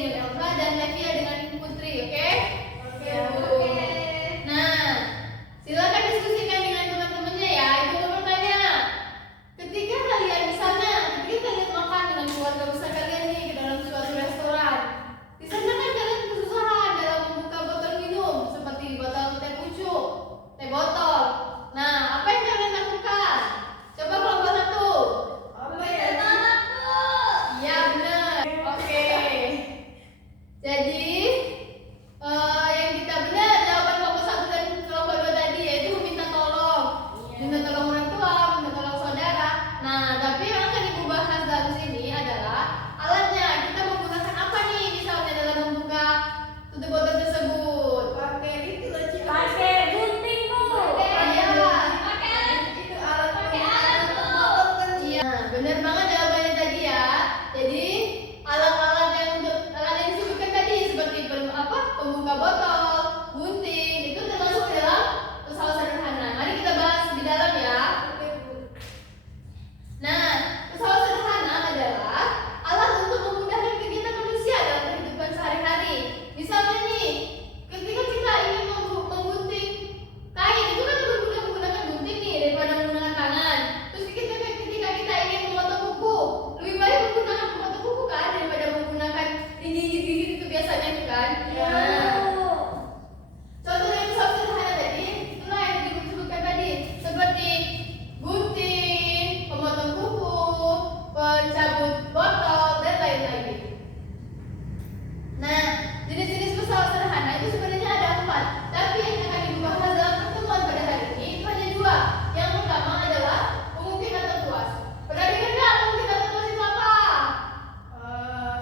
dengan Elsa dan Levia dengan Putri, oke? Oke, Bu. oke. Nah, silakan diskusikan dengan teman-temannya ya. Ibu mau bertanya, ketika kalian misalnya, ketika kalian makan dengan keluarga besar kalian nih ke dalam suatu restoran, di sana kan kalian kesusahan dalam membuka botol minum seperti botol teh pucuk, teh botol. Nah, apa yang kalian lakukan? Coba kelompok satu. Iya benar. Oke. Jadi yang kita benar jawaban kelompok satu dan kelompok dua tadi yaitu meminta tolong, minta tolong orang tua, minta tolong saudara. Nah, tapi yang akan ibu bahas dalam sini adalah alatnya. Kita menggunakan apa nih misalnya dalam membuka tutup botol tersebut? Pakai itu loh, Ci. Pakai gunting, Bu. Iya. Itu alat Pakai alat, Bu. botol kan. Iya, benar banget jawabannya tadi ya. Jadi alat-alat yang disebutkan tadi seperti pembuka botol, gunting itu termasuk dalam pesawat sederhana. Mari kita bahas di dalam ya. Oke, Bu. Nah, pesawat sederhana adalah alat untuk memudahkan kegiatan manusia dalam kehidupan sehari-hari. Misalnya nih, ketika kita ingin menggunting kain, itu kan lebih mudah menggunakan gunting nih daripada menggunakan tangan. Terus ketika kita ingin memotong kuku, lebih baik menggunakan pemotong kuku kan daripada menggunakan digigit-gigit itu biasanya itu kan. Nah, contoh dari pesawat sederhana tadi, itulah yang disebutkan tadi, seperti gunting, pemotong kuku, pencabut botol, dan lain-lain. Nah, jenis-jenis pesawat sederhana itu sebenarnya ada 4, tapi yang akan dibahas dalam pertemuan pada hari ini itu hanya 2. Yang pertama adalah pengukir atau tuas. Pernah dengar nggak pengukir atau tuas itu apa?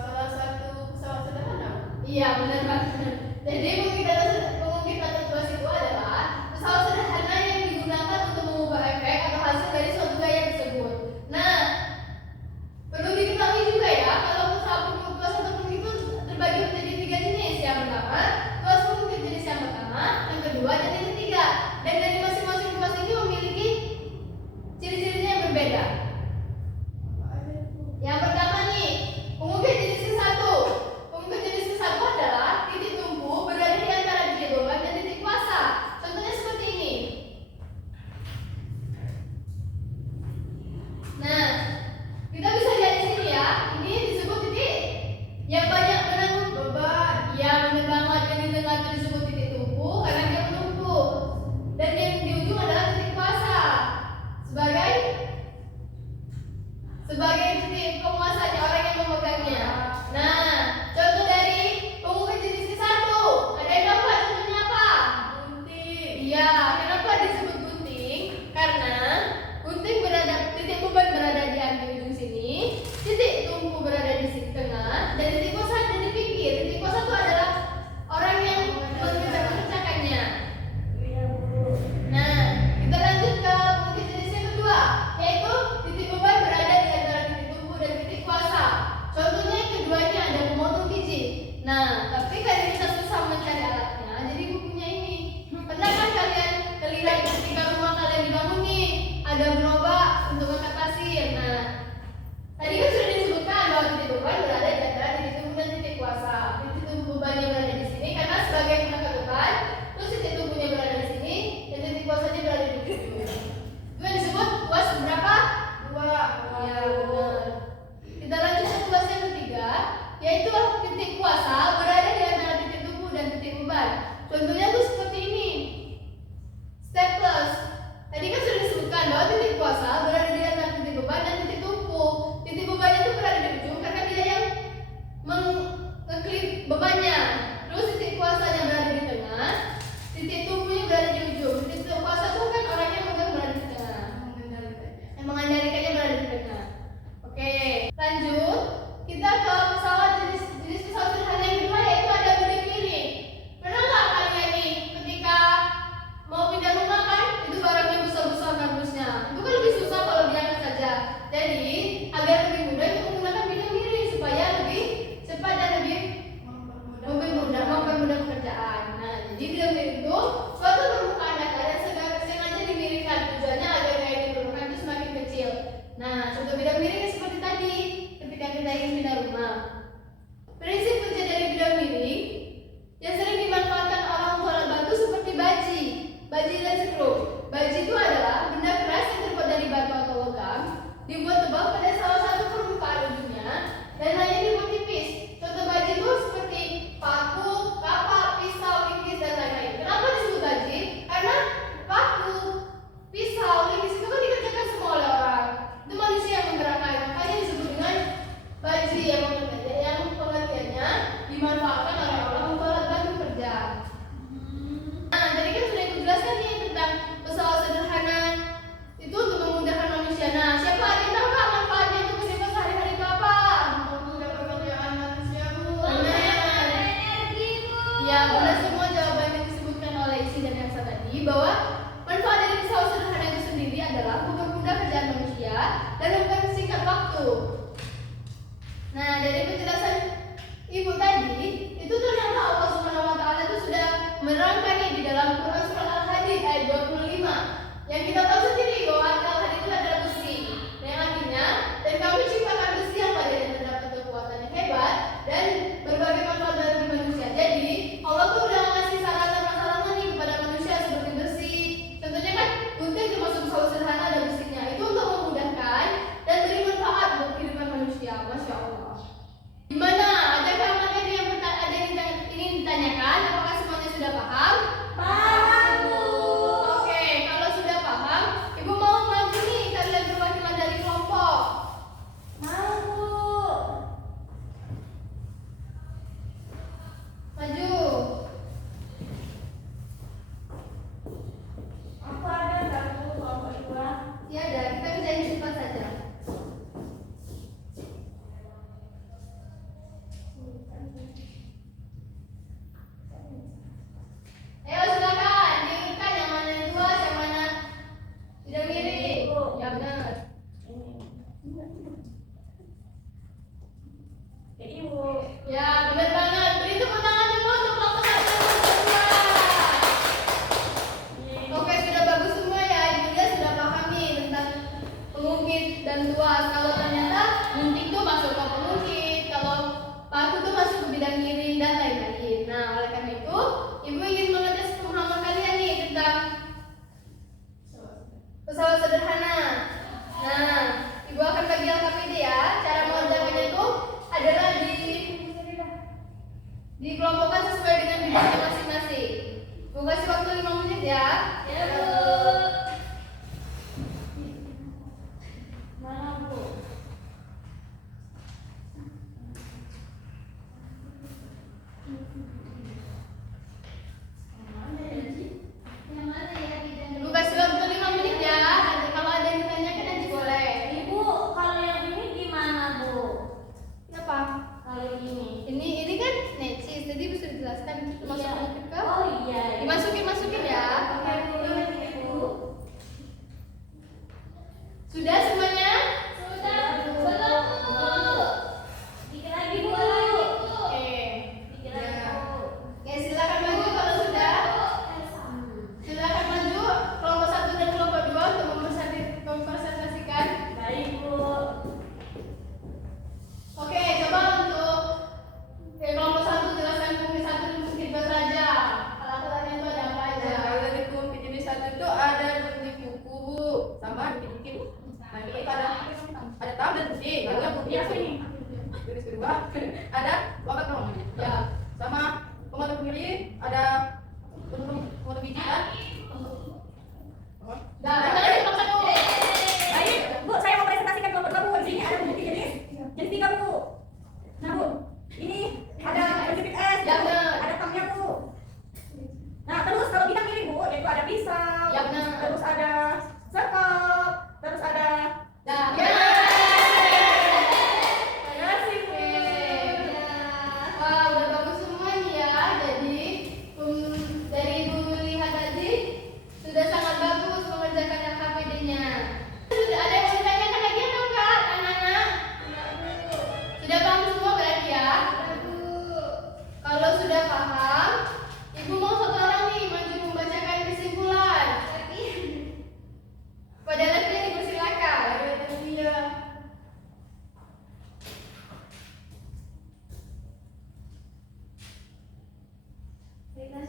Salah satu pesawat sederhana. Iya, benar banget. Jadi pengukir atau tuas itu adalah pesawat sederhana yang digunakan untuk mengubah efek atau hasil dari suatu gaya tersebut. Nah, perlu diketahui juga ya kalau pesawat pengukir tuas atau pengukir itu terbagi menjadi 3 jenis. Yang pertama, tuas pengukir jenis yang pertama, yang kedua, dan yang ketiga. Dan dari masing-masing tuas ini memiliki ciri-cirinya yang berbeda. Yang pertama nih, pengukir jenis ke-1. Pengukir jenis ke-1 adalah titik tumpu berada di antara titik beban dan titik kuasa. Contohnya seperti ini. Nah, kita bisa lihat di sini ya. Ini disebut titik yang banyak menanggung beban. Ya, benar banget. Yang di tengah itu disebut titik tumpu karena dia menumpuk. Dan yang di ujung adalah titik kuasa. Sebagai titik penguasanya, orang yang memegangnya. Nah, contoh dari pengukir jenis ke-1. Ada yang tahu nggak contohnya apa? Gunting. Iya, kenapa disebut gunting? Karena gunting titik beban berada di ujung sini, titik tumpu berada di sini tengah, dan titik kuasa ada di pinggir. Titik kuasa itu adalah orang yang mengerjakannya. Iya, Bu. Nah, kita lanjut ke pengukir jenis yang kedua, yaitu titik beban berada di antara titik tumpu dan titik kuasa. Contohnya yang kedua ini ada pemotong biji. Nah, tapi kalian kita susah mencari alatnya, jadi bukunya ini. Pernah kan kalian terlihat ketika rumah kalian dibangun nih, ada gerobak untuk angkat pasir. Nah, tadi kan sudah disebutkan bahwa titik beban berada di antara titik tumpu dan titik kuasa. Titik tumpu bebannya berada di sini karena sebagai pengangkat beban, terus titik tumpunya berada di sini dan titik kuasanya berada di ujung. Itu yang disebut kuas berapa? 2. Ya, benar. Kita lanjut ke tugas yang ketiga, yaitu titik kuasa berada di antara titik tumpu dan titik beban. Contohnya tuh seperti ini. Staples. Tadi kan sudah disebutkan bahwa titik kuasa berada di antara titik beban dan titik tumpu. Titik bebannya itu berada di ujung karena dia yang mengeklik bebannya. Terus titik kuasanya berada di tengah, titik tumpunya berada di ujung. Titik kuasa itu kan orang yang memegang berada di tengah. Yang mengendalikannya berada di tengah. Oke, lanjut. Kita ke pesawat jenis pesawat sederhana yang kedua, yaitu ada bodi miring. Pernah nggak kalian nih ketika mau pindah rumah kan, itu barangnya besar-besar kardusnya. Itu kan lebih susah kalau diangkat saja. Jadi agar lebih mudah itu menggunakan bodi miring supaya lebih cepat dan lebih dimanfaatkan oleh orang untuk alat bantu kerja. Nah, tadi kan sudah aku jelaskan nih tentang pesawat sederhana itu untuk memudahkan manusia. Nah, siapa ada yang tahu nggak manfaatnya untuk kehidupan sehari-hari itu apa? Mempermudah pekerjaan manusia, Bu. Benar. Energi, Bu. Ya, benar semua jawaban yang disebutkan oleh Isi dan Elsa tadi bahwa manfaat dari pesawat sederhana itu sendiri adalah mempermudah kerjaan manusia dan mempersingkat waktu. Nah, dari penjelasan Ibu tadi, itu ternyata Allah Subhanahu wa taala itu sudah menerangkan nih di dalam Quran surat Al-Hadid ayat 25. Yang kita tahu sendiri bahwa Al-Hadid itu adalah besi. Yang artinya, dan kami ciptakan besi yang pada yang terdapat kekuatan yang hebat dan berbagai manfaat bagi manusia. Jadi, Allah tuh udah ngasih saran dan prasarana nih kepada manusia seperti besi. Tentunya kan gunting termasuk pesawat sederhana ada besinya. Itu untuk memudahkan dan beri manfaat buat kehidupan manusia. Masya Allah. Gimana? Adakah materi yang ada yang ingin ditanyakan? Apakah semuanya sudah paham? Paham, Bu. Oke, kalau sudah paham, Ibu mau maju nih kalian perwakilan dari kelompok. Mau, Bu. Maju. Aku ada nggak, Bu, kelompok dua? Ya ada, kita kerjain cepat saja. Ayo silakan, diurutkan yang mana yang luas, yang mana tidak mirip. Ya benar. Jadi, Bu. Ya benar banget. Beri tepuk tangan dulu untuk kelompok satu dan kelompok dua. Oke, sudah bagus semua ya. Ibu dia sudah paham nih tentang pengungkit dan luas. Kalau ternyata gunting tuh masuk ke pengungkit, kalau paku tuh masuk ke bidang miring dan lain-lain. Nah, oleh karena itu, Ibu ingin mengetes pemahaman kalian nih tentang pesawat sederhana. Nah, Ibu akan bagi LKPD ya. Cara mengerjakannya itu adalah dikelompokkan sesuai dengan bidangnya masing-masing. Ibu kasih waktu 5 menit ya. Ya, Bu. Mana, Bu? Yang mana ya bidang? Ibu kasih waktu 5 menit ya. Kalau ada yang ditanyakan nanti boleh. Ibu, kalau yang ini gimana, Bu? Kenapa? Kalau ini. Ini kan necis, tadi bisa dijelaskan itu masuk Iya. ke Oh iya. dimasukin ya. Oke, Bu. Sudah semuanya? Sudah, belum, Bu. Dikit lagi, Bu. Oke. Dikit lagi, Bu. Oke, silakan maju kalau sudah. Silakan maju kelompok 1 dan kelompok 2 untuk mempresentasikan. Baik, Bu. Oke, coba untuk kelompok 1 jelaskan fungsi 1 dan fungsi 2 saja. Alat-alatnya itu ada apa aja? Nah, kalau dari kumpit jenis satu itu ada gunting kuku, Bu. Sama dikit-dikit. Nah, ini ada tahu dan pusing. Lalu yang putih apa ini? Jenis kedua ada obat dong. Ya. Sama pemotong kiri ada pemotong biji kan? Nah, mana kelompok 1? Baik, Bu, saya mau presentasikan kelompok dua, Bu. Di sini ada bukti jenis 3, Bu. Nah, Bu, ini ada penjepit es, Ya, benar. ada tamnya, Bu. Nah, terus kalau bidang ini, Bu, yaitu ada pisau, Ya, benar. terus ada sekop, terus ada Nah, ya. ya. Terima kasih, Bu. Wah, udah bagus semua nih ya. Jadi, dari Ibu lihat tadi sudah sangat bagus mengerjakan LKPD-nya. Sudah ada yang mau ditanyakan lagi atau enggak, anak-anak? Sudah paham semua berarti ya? Kalau sudah paham, Ibu mau satu orang nih maju membacakan kesimpulan. Pada lagi dipersilakan. Iya. Kita